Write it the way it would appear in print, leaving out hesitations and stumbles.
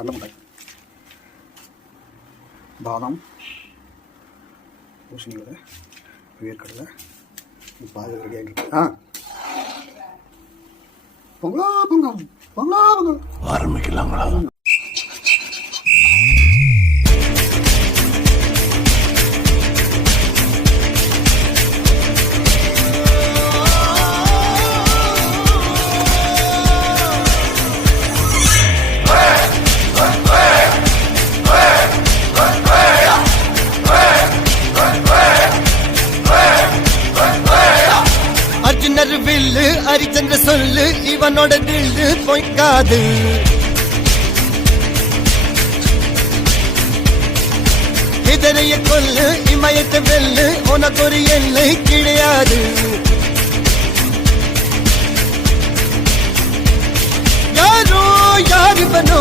கடலை மிட்டாய், பாதாம், பூசணி விதை, வேர்க்கடலை, பால் ரெடி ஆகிட்டு. பொங்கலா பொங்கல் பொங்கலா பொங்கல் ஆரம்பிக்கலாங்களா? அர்ஜுனர் வில்லு அரிச்சந்திர சொல்லு, இவனோட தில்லு பொய்க்காது. இதனைய கொல்லு, இமயத்தை வெல்லு, உனக்கு ஒரு எல்லை கிடையாது. யாரோ யார் இவனோ